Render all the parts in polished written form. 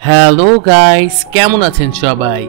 Hello guys, কেমন আছেন সবাই?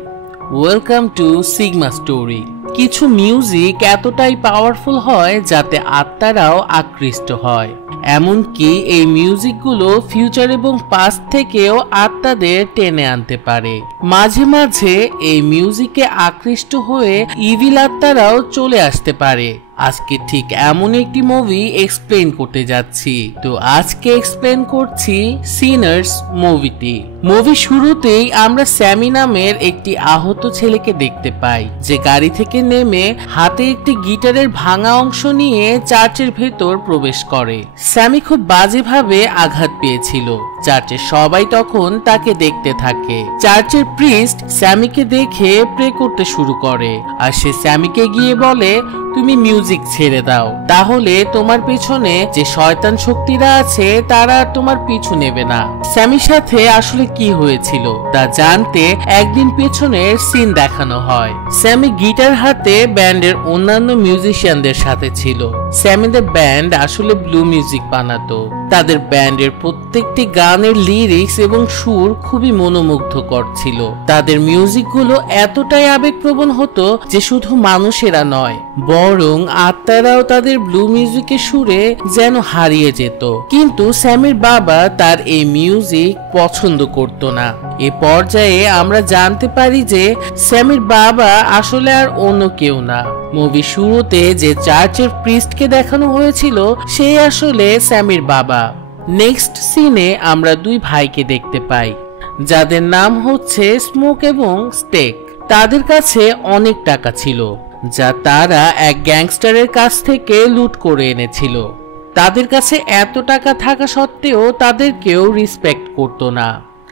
Welcome to sigma story. কিছু মিউজিক এতটাই পাওয়ারফুল হয় যাতে আত্মারাও আকৃষ্ট হয়। এমনকি এই মিউজিকগুলো ফিউচার এবং পাস্ট থেকেও আত্মাদের টেনে আনতে পারে। মাঝে মাঝে এই মিউজিকে আকৃষ্ট হয়ে ইভিল আত্মারাও চলে আসতে পারে। আজকে ঠিক এমন একটি মুভি এক্সপ্লেন করতে যাচ্ছি। তো আজকে এক্সপ্লেন করছি সিনার্স মুভিটি। মুভি শুরুতেই আমরা স্যামি নামের একটি আহত ছেলেকে দেখতে পাই, যে গাড়ি থেকে নেমে হাতে একটি গিটারের ভাঙা অংশ নিয়ে চার্চের ভেতর প্রবেশ করে। স্যামি খুব বাজেভাবে আঘাত পেয়েছিল। চার্চের সবাই তখন তাকে দেখতে থাকে। চার্চের প্রিস্ট স্যামিকে দেখে প্রে করতে শুরু করে, আর সে স্যামিকে গিয়ে বলে, তুমি মিউজিক ছেড়ে দাও, তাহলে তোমার পেছনে যে শয়তান শক্তিরা আছে তারা তোমার পিছু নেবে না। স্যামির সাথে আসলে কি হয়েছিল তা জানতে একদিন পেছনের সিন দেখানো হয়। স্যামি গিটার হাতে ব্যান্ডের অন্যান্য মিউজিশিয়ানদের সাথে ছিল। স্যামিদের ব্যান্ড আসলে ব্লু মিউজিক বানাতো। তাদের ব্যান্ডের প্রত্যেকটি গানের লিরিক্স এবং সুর খুবই মনোমুগ্ধকর ছিল। তাদের মিউজিকগুলো এতটাই আবেগপ্রবণ হতো যে শুধু মানুষেরা নয়, বরং আত্মারাও তাদের ব্লু মিউজিকের সুরে যেন হারিয়ে যেত। কিন্তু স্যামির বাবা তার এই মিউজিক পছন্দ করত না। এ পর্যায়ে আমরা জানতে পারি যে স্যামির বাবা আসলে আর অন্য কেউ না। মুভি শুরুতে যে চার্চের প্রিস্টকে দেখানো হয়েছিল সে আসলে স্যামির বাবা। নেক্সট সিনে আমরা দুই ভাইকে দেখতে পাই, যাদের নাম হচ্ছে স্মোক এবং স্টেক। তাদের কাছে অনেক টাকা ছিল, যা তারা এক গ্যাংস্টারের কাছ থেকে লুট করে এনেছিল। তাদের কাছে এত টাকা থাকা সত্ত্বেও তাদের কেউ রেসপেক্ট করতো না,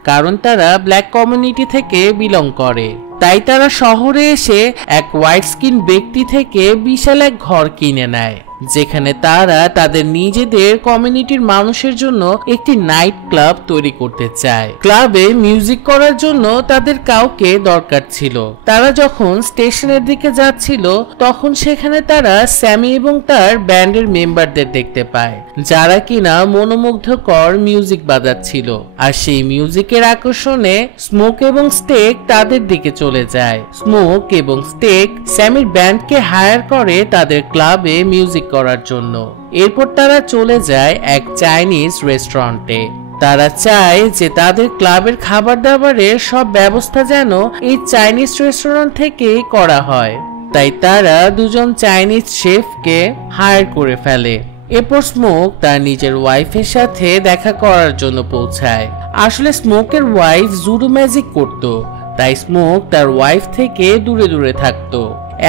কারণ তারা ব্ল্যাক কমিউনিটি থেকে বিলং করে। তাই তারা শহরে এসে এক হোয়াইট স্কিন ব্যক্তি থেকে বিশাল এক ঘর কিনে নেয়, যেখানে তারা তাদের নিজেদের কমিউনিটির মানুষের জন্য একটি নাইট ক্লাব তৈরি করতে চায়। ক্লাবে মিউজিক করার জন্য তাদের কাউকে দরকার ছিল। তারা যখন স্টেশনের দিকে যাচ্ছিল তখন সেখানে তারা স্যামি এবং তার ব্যান্ডের মেম্বারদের দেখতে পায়, যারা কিনা মনোমুগ্ধকর মিউজিক বাজাচ্ছিল। আর সেই মিউজিকের আকর্ষণে স্মোক এবং স্টেক তাদের দিকে চলে যায়। স্মোক এবং স্টেক স্যামির ব্যান্ডকে হায়ার করে তাদের ক্লাবে মিউজিক করার জন্য। এরপর তারা চলে যায় এক চাইনিজ রেস্টুরেন্টে। তারা চায় যে তাদের ক্লাবের খাবার দাবারের সব ব্যবস্থা যেন এই চাইনিজ রেস্টুরেন্ট থেকেই করা হয়। তাই তারা দুজন চাইনিজ শেফকে হায়ার করে ফেলে। এরপর স্মোক তার নিজের ওয়াইফের সাথে দেখা করার জন্য পৌঁছায়। আসলে স্মোকের ওয়াইফ জুডো ম্যাজিক করতো, তাই স্মোক তার ওয়াইফ থেকে দূরে দূরে থাকতো।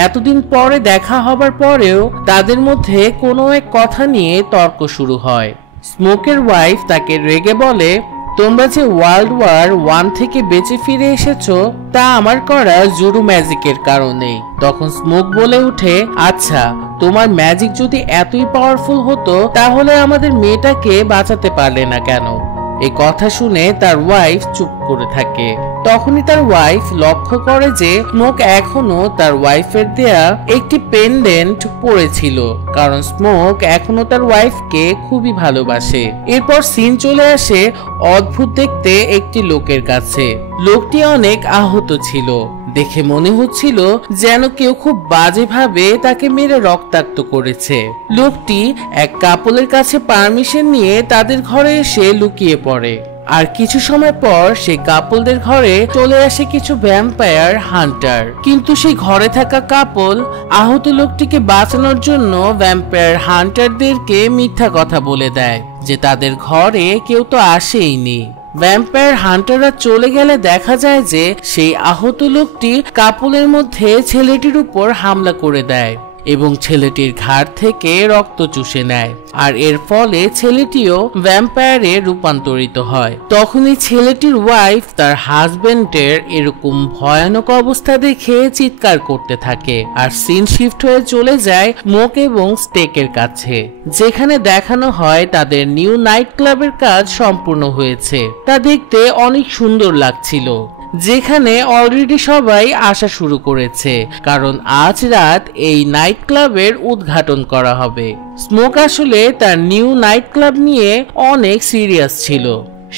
এতদিন পরে দেখা হবার পরেও তাদের মধ্যে কোনো এক কথা নিয়ে তর্ক শুরু হয়। স্মোকের ওয়াইফ তাকে রেগে বলে, তোমরা যে ওয়ার্ল্ড ওয়ার 1 থেকে বেঁচে ফিরে এসেছো তা আমার করা জুডো ম্যাজিকের কারণে। তখন স্মোক বলে উঠে, আচ্ছা, তোমার ম্যাজিক যদি এতই পাওয়ারফুল হতো তাহলে আমাদের মেয়েটাকে বাঁচাতে পারলে না কেন? এই কথা শুনে তার ওয়াইফ চুপ করে থাকে। তখনই তার ওয়াইফ লক্ষ্য করে যে স্মোক এখনো তার ওয়াইফের দেয়া একটি পেন্ডেন্ট পরেছিল, কারণ স্মোক এখনো তার ওয়াইফকে খুবই ভালোবাসে। এরপর সিন চলে আসে অদ্ভুত দেখতে একটি লোকের কাছে। লোকটি অনেক আহত ছিল। দেখে মনে হচ্ছিল যেন কেউ খুব বাজেভাবে তাকে মেরে রক্তাক্ত করেছে। লোকটি এক কাপলের কাছে পারমিশন নিয়ে তাদের ঘরে এসে লুকিয়ে পড়ে। আর কিছু সময় পর সেই কাপলদের ঘরে চলে আসে কিছু ভ্যাম্পায়ার হান্টার। কিন্তু সেই ঘরে থাকা কাপল আহত লোকটিকে বাঁচানোর জন্য ভ্যাম্পায়ার হান্টারদেরকে মিথ্যা কথা বলে দেয় যে তাদের ঘরে কেউ তো আসেইনি। ভ্যাম্পায়ার হান্টাররা চলে গেলে দেখা যায় যে সেই আহত লোকটি কাপলের মধ্যে ছেলেটির উপর হামলা করে দেয় এবং ছেলেটির ঘাড় থেকে রক্ত চুষে নেয়। আর এর ফলে ছেলেটিও ভ্যাম্পায়ারে রূপান্তরিত হয়। তখনই ছেলেটির ওয়াইফ তার হাজবেন্ডের এরকম ভয়ানক অবস্থা দেখে চিৎকার করতে থাকে। আর সিন শিফট হয়ে চলে যায় স্মোক এবং স্টেকের কাছে, যেখানে দেখানো হয় তাদের নিউ নাইট ক্লাবের কাজ সম্পূর্ণ হয়েছে। তা দেখতে অনেক সুন্দর লাগছিল, যেখানে অলরেডি সবাই আসা শুরু করেছে, কারণ আজ রাত এই নাইট ক্লাবের উদ্ঘাটন করা হবে। স্মোক আসলে তার নিউ নাইট ক্লাব নিয়ে অনেক সিরিয়াস ছিল।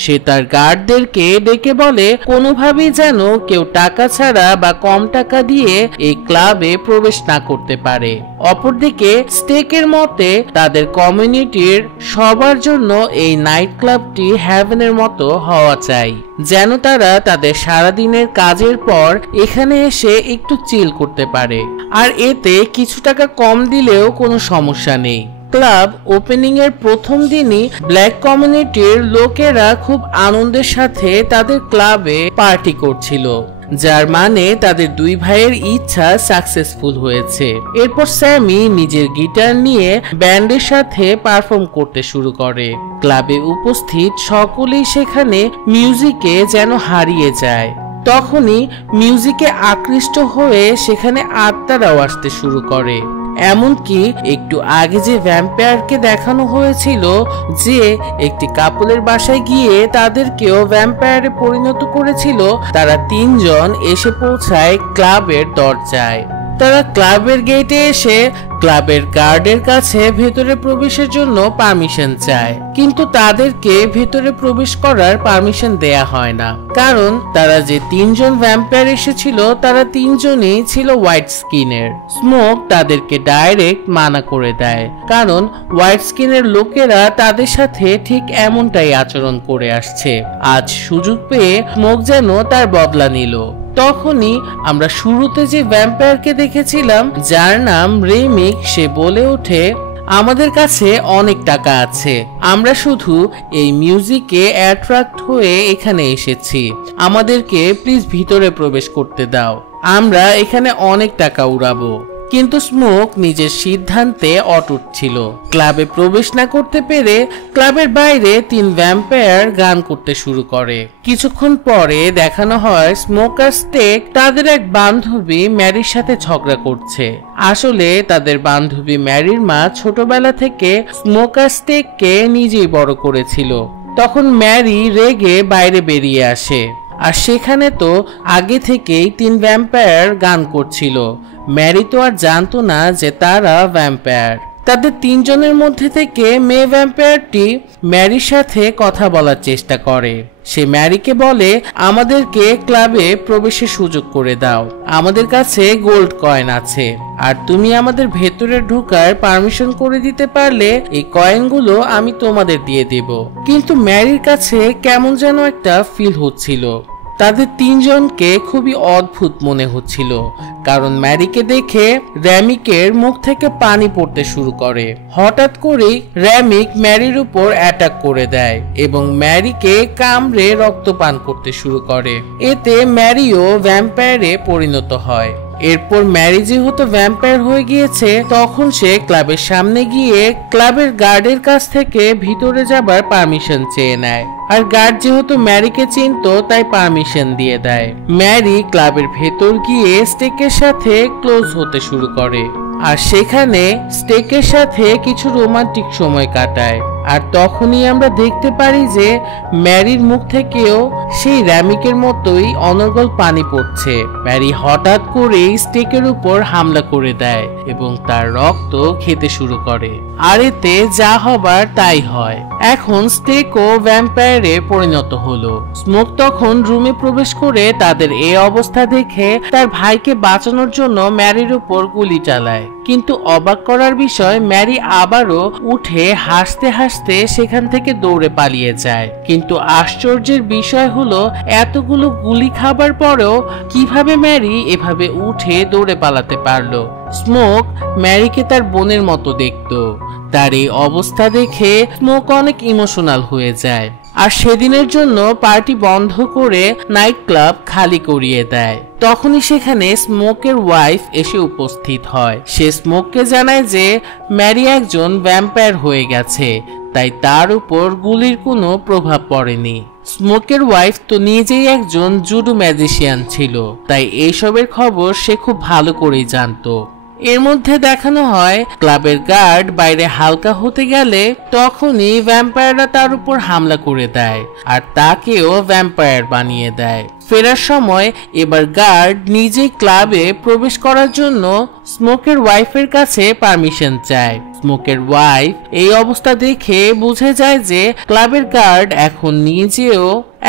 সে তার গার্ডদেরকে ডেকে বলে কোনোভাবেই যেন কেউ টাকা ছাড়া বা কম টাকা দিয়ে এই ক্লাবে প্রবেশ না করতে পারে। অপরদিকে স্টেকের মতে তাদের কমিউনিটির সবার জন্য এই নাইট ক্লাবটি হ্যাভেনের মতো হওয়া চাই, যেন তারা তাদের সারাদিনের কাজের পর এখানে এসে একটু চিল করতে পারে। আর এতে কিছু টাকা কম দিলেও কোনো সমস্যা নেই। ক্লাব ওপেনিং এর প্রথম দিনই ব্ল্যাক কমিউনিটির লোকেরা খুব আনন্দের সাথে তাদের ক্লাবে পার্টি করছিল, যার মানে তাদের দুই ভাইয়ের ইচ্ছা সাকসেসফুল হয়েছে। এরপর স্যামি নিজের গিটার নিয়ে ব্যান্ডের সাথে পারফর্ম করতে শুরু করে। ক্লাবে উপস্থিত সকলেই সেখানে মিউজিকে যেন হারিয়ে যায়। তখনই মিউজিকে আকৃষ্ট হয়ে সেখানে আত্মারাও আসতে শুরু করে। এমনকি একটু আগে যে ভ্যাম্পায়ারকে দেখানো হয়েছিল যে একটি কাপলের বাসায় গিয়ে তাদেরকেও ভ্যাম্পায়ারে পরিণত করেছিল, তারা তিনজন এসে পৌঁছায় ক্লাবের দরজায়। তারা ক্লাবের গেটে এসে ক্লাবের গার্ডের কাছে ভেতরে প্রবেশের জন্য পারমিশন চায়, কিন্তু তাদেরকে ভেতরে প্রবেশ করার পারমিশন দেয়া হয় না, কারণ তারা যে তিনজন ভ্যাম্পায়ার এসেছিল তারা তিনজনই ছিল হোয়াইট স্কিনের। স্মোক তাদেরকে ডাইরেক্ট মানা করে দেয়, কারণ হোয়াইট স্কিনের লোকেরা তাদের সাথে ঠিক এমনটাই আচরণ করে আসছে। আজ সুযোগ পেয়ে স্মোক যেন তার বদলা নিল। তখনই আমরা শুরুতে যে ভ্যাম্পায়ারকে দেখেছিলাম যার নাম রেমিক, সে বলে ওঠে, আমাদের কাছে অনেক টাকা আছে, আমরা শুধু এই মিউজিকে অ্যাট্রাক্ট হয়ে এখানে এসেছি, আমাদেরকে প্লিজ ভিতরে প্রবেশ করতে দাও, আমরা এখানে অনেক টাকা উড়াবো। কিন্তু স্মোক নিজের সিদ্ধান্তে অটুট ছিল। ক্লাবে প্রবেশ না করতে পেরে ক্লাবের বাইরে তিন ভ্যাম্পায়ার গান করতে শুরু করে। কিছুক্ষণ পরে দেখানো হয় স্মোক আর স্টেক তাদের এক বান্ধবী ম্যারির সাথে ঝগড়া করছে। আসলে তাদের বান্ধবী ম্যারির মা ছোটবেলা থেকে স্মোক আর স্টেককে নিজেই বড় করেছিল। তখন ম্যারি রেগে বাইরে বেরিয়ে আসে, আর সেখানে তো আগে থেকেই তিন ভ্যাম্পায়ার গান করছিল। ম্যারি তো আর জানতো না যে তারা ভ্যাম্পায়ার। তাদের তিনজনের মধ্যে থেকে মেয়ে ভ্যাম্পায়ারটি ম্যারির সাথে কথা বলার চেষ্টা করে। সে ম্যারিকে বলে, আমাদেরকে ক্লাবে প্রবেশের সুযোগ করে দাও, আমাদের কাছে গোল্ড কয়েন আছে, আর তুমি আমাদের ভেতরে ঢোকার পারমিশন করে দিতে পারলে এই কয়েনগুলো আমি তোমাদের দিয়ে দেব। কিন্তু ম্যারির কাছে কেমন যেন একটা ফিল হচ্ছিল। তাদের তিনজনকে খুবই অদ্ভুত মনে হচ্ছিল, কারণ ম্যারিকে দেখে র্যামিকের মুখ থেকে পানি পড়তে শুরু করে। হঠাৎ করেই র্যামিক ম্যারির উপর অ্যাটাক করে দেয় এবং ম্যারিকে কামড়ে রক্ত পান করতে শুরু করে। এতে ম্যারিও ভ্যাম্পায়ারে পরিণত হয়। এরপর ম্যারি যেহেতু ভ্যাম্পায়ার হয়ে গিয়েছে, তখন সে ক্লাবের সামনে গিয়ে ক্লাবের গার্ডের কাছ থেকে ভিতরে যাবার পারমিশন চেয়ে নেয়। আর গার্ড যেহেতু ম্যারিকে চিনতো তাই পারমিশন দিয়ে দেয়। ম্যারি ক্লাবের ভেতর গিয়ে স্টেকের সাথে ক্লোজ হতে শুরু করে, আর সেখানে স্টেকের সাথে কিছু রোমান্টিক সময় কাটায়। আর তখনই আমরা দেখতে পারি যে ম্যারির মুখ থেকেও সেই র্যামিকের মতোই অনর্গল পানি পড়ছে। ম্যারি হঠাৎ করেই স্টেকের উপর হামলা করে দেয় এবং তার রক্ত খেতে শুরু করে। আর এতে যা হবার তাই হয়। এখন স্টেকও ভ্যাম্পায়ারে পরিণত হলো। স্মোক তখন রুমে প্রবেশ করে তাদের এই অবস্থা দেখে তার ভাইকে বাঁচানোর জন্য ম্যারির উপর গুলি চালায়। কিন্তু অবাক করার বিষয়, ম্যারি আবারও উঠে হাসতে হাসতে সেখান থেকে দৌড়ে পালিয়ে যায়। কিন্তু আশ্চর্যের বিষয় হলো, এতগুলো গুলি খাবার পরেও কিভাবে ম্যারি এভাবে উঠে দৌড়ে পালাতে পারলো। স্মোক ম্যারিকে তার বোনের মতো দেখতো। তার এই অবস্থা দেখে স্মোক অনেক ইমোশনাল হয়ে যায়, আর সেদিনের জন্য পার্টি বন্ধ করে নাইট ক্লাব খালি করিয়ে দেয়। তখনই সেখানে স্মোকের ওয়াইফ এসে উপস্থিত হয়। সে স্মোককে জানায় যে ম্যারি একজন ভ্যাম্পায়ার হয়ে গেছে, তাই তার উপর গুলির কোনো প্রভাব পড়েনি। স্মোকের ওয়াইফ তো নিজেই একজন জুডো ম্যাজিশিয়ান ছিল, তাই এইসবের খবর সে খুব ভালো করেই জানতো। এর মধ্যে দেখানো হয় ক্লাবের গার্ড বাইরে হালকা হতে গেলে তখনই ভ্যাম্পায়াররা তার উপর হামলা করে দেয় আর তাকেও ভ্যাম্পায়ার বানিয়ে দেয়। ফেরার সময় এবার গার্ড নিজেই ক্লাবে প্রবেশ করার জন্য স্মোকের ওয়াইফের কাছে পারমিশন চায়। স্মোকের ওয়াইফ এই অবস্থা দেখে বুঝে যায় যে ক্লাবের গার্ড এখন নিজেও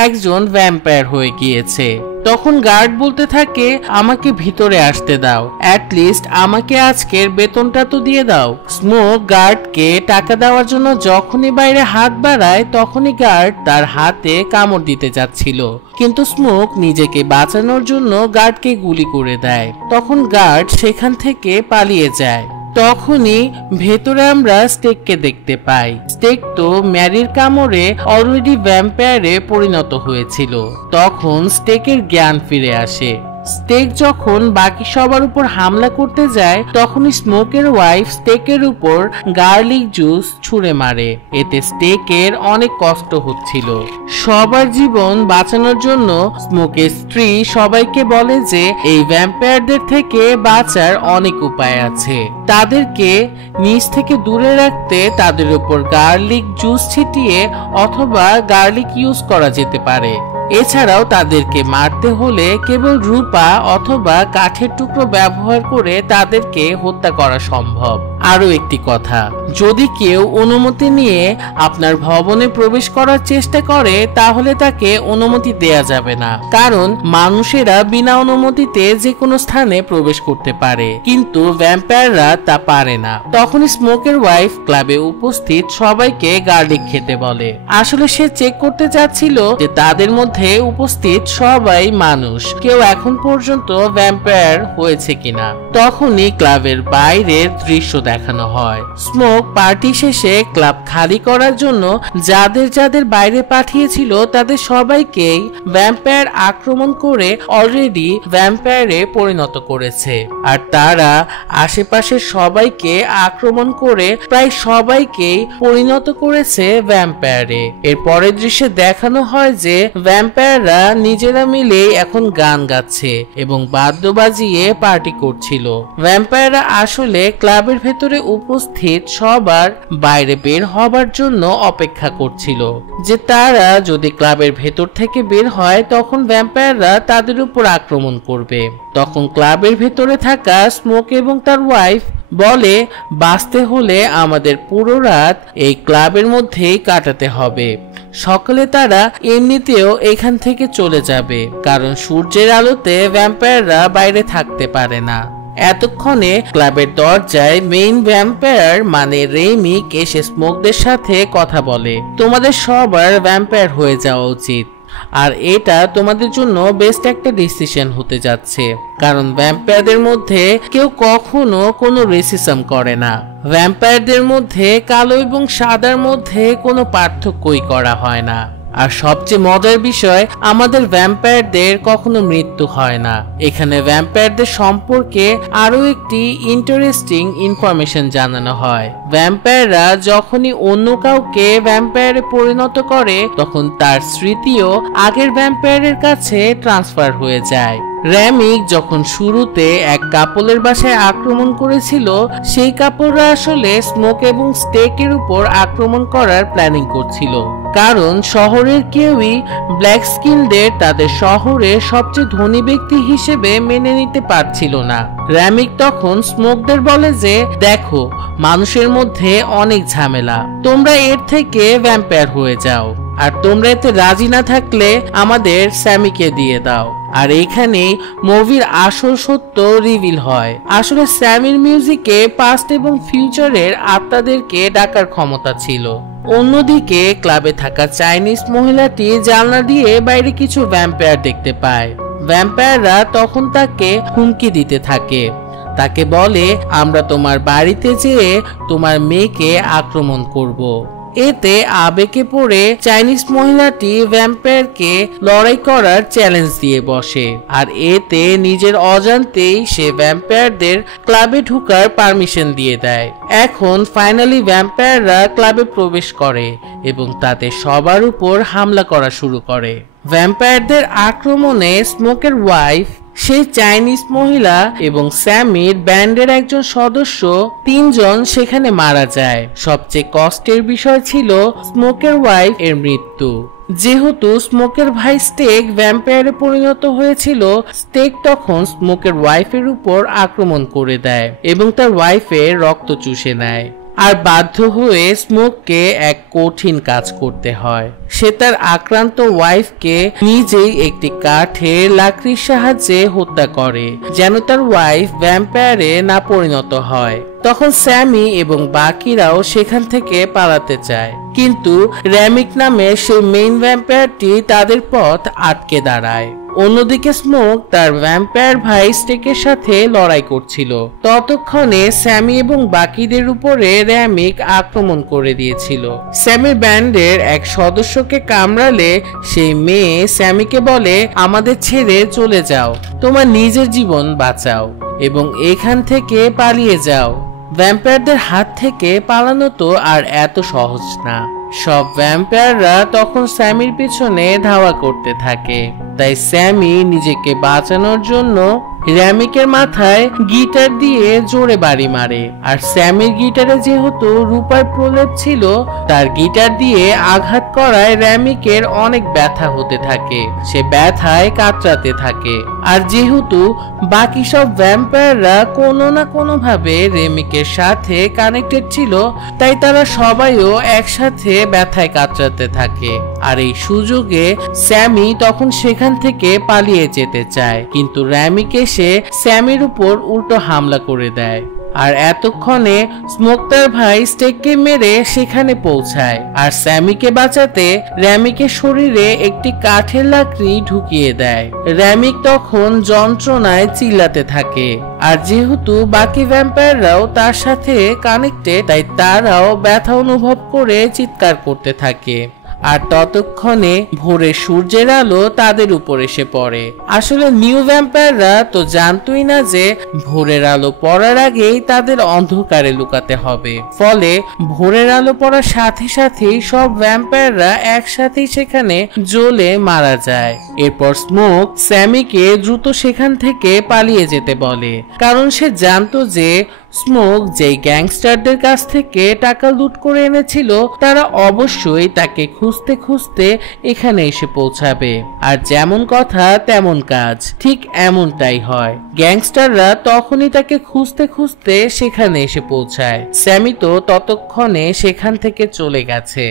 একজন ভ্যাম্পায়ার হয়ে গিয়েছে। তখন গার্ড বলতে থাকে, আমাকে ভিতরে আসতে দাও, অ্যাটলিস্ট আমাকে আজকের বেতনটা তো দিয়ে দাও। স্মোক গার্ডকে টাকা দেওয়ার জন্য যখনই বাইরে হাত বাড়ায় তখনই গার্ড তার হাতে কামড় দিতে যাচ্ছিল, কিন্তু স্মোক নিজেকে বাঁচানোর জন্য গার্ডকে গুলি করে দেয়। তখন গার্ড সেখান থেকে পালিয়ে যায়। তখনই ভেতরে আমরা স্টেককে দেখতে পাই। স্টেক তো ম্যারির কামড়ে অলরেডি ভ্যাম্পায়ারে পরিণত হয়েছিল। তখন স্টেকের জ্ঞান ফিরে আসে। স্টেক যখন বাকি সবার উপর হামলা করতে যায় তখনই স্মোকের ওয়াইফ স্টেকের উপর গার্লিক জুস ছুঁড়ে মারে। এতে স্টেকের অনেক কষ্ট হচ্ছিল। সবার জীবন বাঁচানোর জন্য স্মোকের স্ত্রী সবাইকে বলে যে এই ভ্যাম্পায়ারদের থেকে বাঁচার অনেক উপায় আছে। তাদেরকে নিজ থেকে দূরে রাখতে তাদের উপর গার্লিক জুস ছিটিয়ে অথবা গার্লিক ইউজ করা যেতে পারে। এছাড়াও তাদেরকে মারতে হলে কেবল রূপা অথবা কাঠের টুকরো ব্যবহার করে তাদেরকে হত্যা করা সম্ভব। আরো একটি কথা, যদি কেউ অনুমতি নিয়ে আপনার ভবনে প্রবেশ করার চেষ্টা করে তাহলে তাকে অনুমতি দেয়া যাবে না, কারণ মানুষেরা বিনা অনুমতিতে যে কোনো স্থানে প্রবেশ করতে পারে, কিন্তু ভ্যাম্পায়াররা তা পারে না। তখন স্মোকের ওয়াইফ ক্লাবে উপস্থিত সবাইকে গার্লিক খেতে বলে। আসলে সে চেক করতে চাচ্ছিল যে তাদের মধ্যে উপস্থিত সবাই মানুষ, কেউ এখন পর্যন্ত ভ্যাম্পায়ার হয়েছে কিনা। তখনই ক্লাবের বাইরের দৃশ্য দেখানো হয়। স্মোক পার্টি শেষে ক্লাব খালি করার জন্য যাদের যাদের বাইরে পাঠিয়েছিল তাদের সবাইকেই ভ্যাম্পায়ার আক্রমণ করে অলরেডি ভ্যাম্পায়ারে পরিণত করেছে, আর তারা আশেপাশের সবাইকে আক্রমণ করে প্রায় সবাইকেই পরিণত করেছে ভ্যাম্পায়ারে। এর পরের দৃশ্যে দেখানো হয় যে ভ্যাম্পায়াররা নিজেরা মিলে এখন গান গাচ্ছে এবং বাদ্য বাজিয়ে পার্টি করছিল। ভ্যাম্পায়াররা আসলে ক্লাবের ভেতরে উপস্থিত সবার বাইরে বের হবার জন্য অপেক্ষা করছিল, যে তারা যদি ক্লাবের ভেতর থেকে বের হয় তখন ভ্যাম্পায়াররা তাদের উপর আক্রমণ করবে। তখন ক্লাবের ভেতরে থাকা স্মোক এবং তার ওয়াইফ বলে, বাঁচতে হলে আমাদের পুরো রাত এই ক্লাবের মধ্যেই কাটাতে হবে। সকালে তারা এমনিতেও এখান থেকে চলে যাবে, কারণ সূর্যের আলোতে ভ্যাম্পায়াররা বাইরে থাকতে পারে না। এতক্ষণে ক্লাবের দরজায় মেইন ভ্যাম্পায়ার মানে রেমিক এসে স্মোকদের সাথে কথা বলে, তোমাদের সবার ভ্যাম্পায়ার হয়ে যাওয়া উচিত, আর এটা তোমাদের জন্য বেস্ট একটা ডিসিশন হতে যাচ্ছে, কারণ ভ্যাম্পায়ারদের মধ্যে কেউ কখনো কোনো রেসিজম করে না। ভ্যাম্পায়ারদের মধ্যে কালো এবং সাদার মধ্যে কোনো পার্থক্যই করা হয় না। আর সবচেয়ে মজার বিষয়, আমাদের ভ্যাম্পায়ারদের কখনো মৃত্যু হয় না। এখানে ভ্যাম্পায়ারদের সম্পর্কে আরো একটি ইন্টারেস্টিং ইনফরমেশন জানানো হয়। ভ্যাম্পায়াররা যখনই অন্য কাউকে ভ্যাম্পায়ারে পরিণত করে তখন তার স্মৃতিও আগের ভ্যাম্পায়ারের কাছে ট্রান্সফার হয়ে যায়। রেমিক যখন শুরুতে এক কাপলের বাসায় আক্রমণ করেছিল, সেই কাপলরা আসলে স্মোক এবং স্টেকের উপর আক্রমণ করার প্ল্যানিং করছিল, কারণ শহরের কেউই ব্ল্যাক স্কিনদের তাদের শহরের সবচেয়ে ধনী ব্যক্তি হিসেবে মেনে নিতে পারছিল না। রেমিক তখন স্মোকদের বলে যে, দেখো, মানুষের মধ্যে অনেক ঝামেলা, তোমরা এর থেকে ভ্যাম্পায়ার হয়ে যাও, আর তোমরা এতে রাজি না থাকলে আমাদের স্যামিকে দিয়ে দাও। আর এখানেই মুভির আসল সত্য রিভিল হয়। আসলে স্যামির মিউজিকে পাস্ট এবং ফিউচারের আত্মাদেরকে ডাকার ক্ষমতা ছিল। অন্যদিকে ক্লাবে থাকা চাইনিজ মহিলাটি জানলা দিয়ে বাইরে কিছু ভ্যাম্পায়ার দেখতে পায়। ভ্যাম্পায়াররা তখন তাকে হুমকি দিতে থাকে, তাকে বলে, আমরা তোমার বাড়িতে যেয়ে তোমার মেয়েকে আক্রমণ করব। এতে আবেগে পড়ে চাইনিজ মহিলাটি ভ্যাম্পায়ারকে লড়াই করার চ্যালেঞ্জ দিয়ে বসে, আর এতে নিজের অজান্তেই সে ভ্যাম্পায়ারদের ক্লাবে ঢোকার পারমিশন দিয়ে দেয়। এখন ফাইনালি ভ্যাম্পায়াররা ক্লাবে প্রবেশ করে এবং তাদের সবার উপর হামলা করা শুরু করে। ভ্যাম্পায়ারদের আক্রমণে স্মোকের ওয়াইফ সেই চাইনিজ মহিলা এবং স্যামির ব্যান্ডের একজন সদস্য তিনজন সেখানে মারা যায়। সবচেয়ে কষ্টের বিষয় ছিল স্মোকের ওয়াইফ এর মৃত্যু। যেহেতু স্মোকের ভাই স্টেক ভ্যাম্পায়ারে পরিণত হয়েছিল, স্টেক তখন স্মোকের ওয়াইফের উপর আক্রমণ করে দেয় এবং তার ওয়াইফের রক্ত চুষে নেয়। আর বাধ্য হয়ে স্মোককে এক কঠিন কাজ করতে হয়। সে তার আক্রান্ত ওয়াইফকে নিজেই একটি কাঠের লাকড়ির সাহায্যে হত্যা করে যেন তার ওয়াইফ ভ্যাম্পায়ারে না পরিণত হয়। তখন স্যামি এবং বাকিরাও সেখান থেকে পালাতে চায়, কিন্তু র্যামিক নামে সেই মেইন ভ্যাম্পায়ারটি তাদের পথ আটকে দাঁড়ায়। অন্যদিকে স্মোক তার ভ্যাম্পায়ার ভাই স্টেকের সাথে লড়াই করছিল। ততক্ষণে স্যামি এবং বাকিদের উপরে র্যামিক আক্রমণ করে দিয়েছিল। স্যামির ব্যান্ডের এক সদস্যকে কামড়ালে সেই মেয়ে স্যামিকে বলে, আমাদের ছেড়ে চলে যাও, তোমার নিজের জীবন বাঁচাও এবং এখান থেকে পালিয়ে যাও। ভ্যাম্পায়ারদের হাত থেকে পালানো তো আর এত সহজ না। সব ভ্যাম্পায়াররা তখন স্যামির পিছনে ধাওয়া করতে থাকে। তাই স্যামি নিজেকে বাঁচানোর জন্য র্যামিকের মাথায় গিটার দিয়ে জোরে বাড়ি মারে। আর স্যামির গিটারে যেহেতু রূপার প্রলেপ ছিল, তার গিটার দিয়ে আঘাত করায় র্যামিকের অনেক ব্যথা হতে থাকে। সে ব্যথায় কাতরাতে থাকে। আর যেহেতু বাকি সব ভ্যাম্পায়াররা কোনো না কোনো ভাবে র্যামিকের সাথে কানেক্টেড ছিল, তাই তারা সবাইও একসাথে ব্যথায় কাতরাতে থাকে। আর এই সুযোগে স্যামি তখন সেখান থেকে পালিয়ে যেতে চায়, কিন্তু র্যামিক এসে স্যামির উপর উল্টো হামলা করে দেয়। আর এতক্ষণে স্মোক তার ভাই স্টেককে মেরে সেখানে পৌঁছায়। আর স্যামিকে বাঁচাতে র্যামিকের শরীরে একটি কাঠের লাকড়ি ঢুকিয়ে দেয়। র্যামিক তখন যন্ত্রণায় চিল্লাতে থাকে। আর যেহেতু বাকি ভ্যাম্পায়াররাও তার সাথে কানেক্টেড, তাই তারাও ব্যথা অনুভব করে চিৎকার করতে থাকে। আর ততক্ষণে ভোরের সূর্যের আলো তাদের উপর এসে পড়ে। আসলে নিউ ভ্যাম্পায়াররা তো জানতোই না যে ভোরের আলো পড়ার আগেই তাদের অন্ধকারে লুকাতে হবে। ফলে ভোরের আলো পড়ার সাথে সাথেই সব ভ্যাম্পায়াররা একসাথেই সেখানে জ্বলে মারা যায়। এরপর স্মোক স্যামিকে দ্রুত সেখান থেকে পালিয়ে যেতে বলে, কারণ সে জানতো যে স্মোক যেই গ্যাংস্টারদের কাছ থেকে টাকা লুট করে এনেছিল, তারা অবশ্যই তাকে খুঁজতে খুঁজতে এখানে এসে পৌঁছাবে। আর যেমন কথা তেমন কাজ, ঠিক এমনটাই হয়। গ্যাংস্টাররা তখনই তাকে খুঁজতে খুঁজতে সেখানে এসে পৌঁছায়। স্যামি তো ততক্ষণে সেখান থেকে চলে গেছে।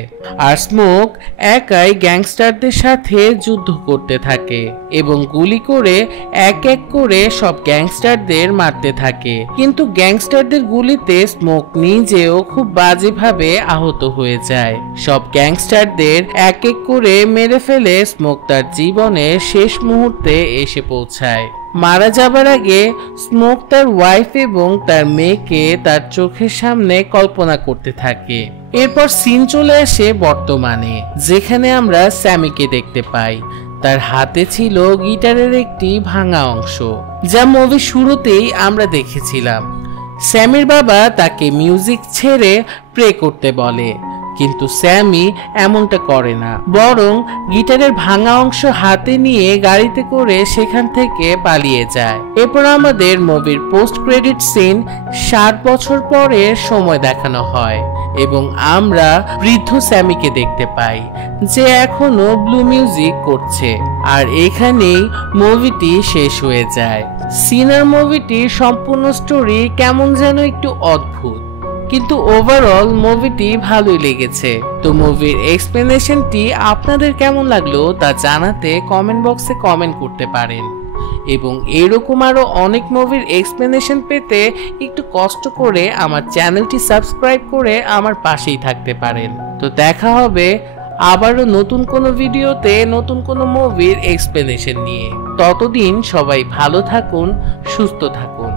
আর স্মোক একাই গ্যাংস্টারদের সাথে যুদ্ধ করতে থাকে এবং গুলি করে এক এক করে সব গ্যাংস্টারদের মারতে থাকে। কিন্তু গ্যাংস্টারদের গুলিতে স্মোক নিজেও খুব বাজেভাবে আহত হয়ে যায়। সব গ্যাংস্টারদের এক এক করে মেরে ফেলে স্মোক তার জীবনের শেষ মুহূর্তে এসে পৌঁছায়। মারা যাবার আগে স্মোক তার ওয়াইফ এবং তার মেয়েকে তার চোখের সামনে কল্পনা করতে থাকে। এরপর সিন চলে আসে বর্তমানে, যেখানে আমরা স্যামিকে দেখতে পাই। তার হাতে ছিল গিটারের একটি ভাঙা অংশ, যা মুভির শুরুতেই আমরা দেখেছিলাম। স্যামির বাবা তাকে মিউজিক ছেড়ে প্রে করতে বলে, কিন্তু স্যামি এমনটা করে না, বরং গিটারের ভাঙা অংশ হাতে নিয়ে গাড়িতে করে সেখান থেকে পালিয়ে যায়। এরপর আমাদের মুভির পোস্ট ক্রেডিট সিন 7 বছর পরে সময় দেখানো হয় এবং আমরা বৃদ্ধ স্যামিকে দেখতে পাই, যে এখনো ব্লু মিউজিক করছে। আর এখানেই মুভিটি শেষ হয়ে যায়। সিনার মুভিটির সম্পূর্ণ স্টোরি কেমন যেন একটু অদ্ভুত, কিন্তু ওভারঅল মুভিটি ভালোই লেগেছে। তো মুভির এক্সপ্লেনেশনটি আপনাদের কেমন লাগলো তা জানাতে কমেন্ট বক্সে কমেন্ট করতে পারেন। এবং এরকম আরো অনেক মুভির এক্সপ্লেনেশন পেতে একটু কষ্ট করে আমার চ্যানেলটি সাবস্ক্রাইব করে আমার পাশেই থাকতে পারেন। তো দেখা হবে আবারও নতুন কোনো ভিডিওতে নতুন কোনো মুভির এক্সপ্লেনেশন নিয়ে। ততদিন সবাই ভালো থাকুন, সুস্থ থাকুন।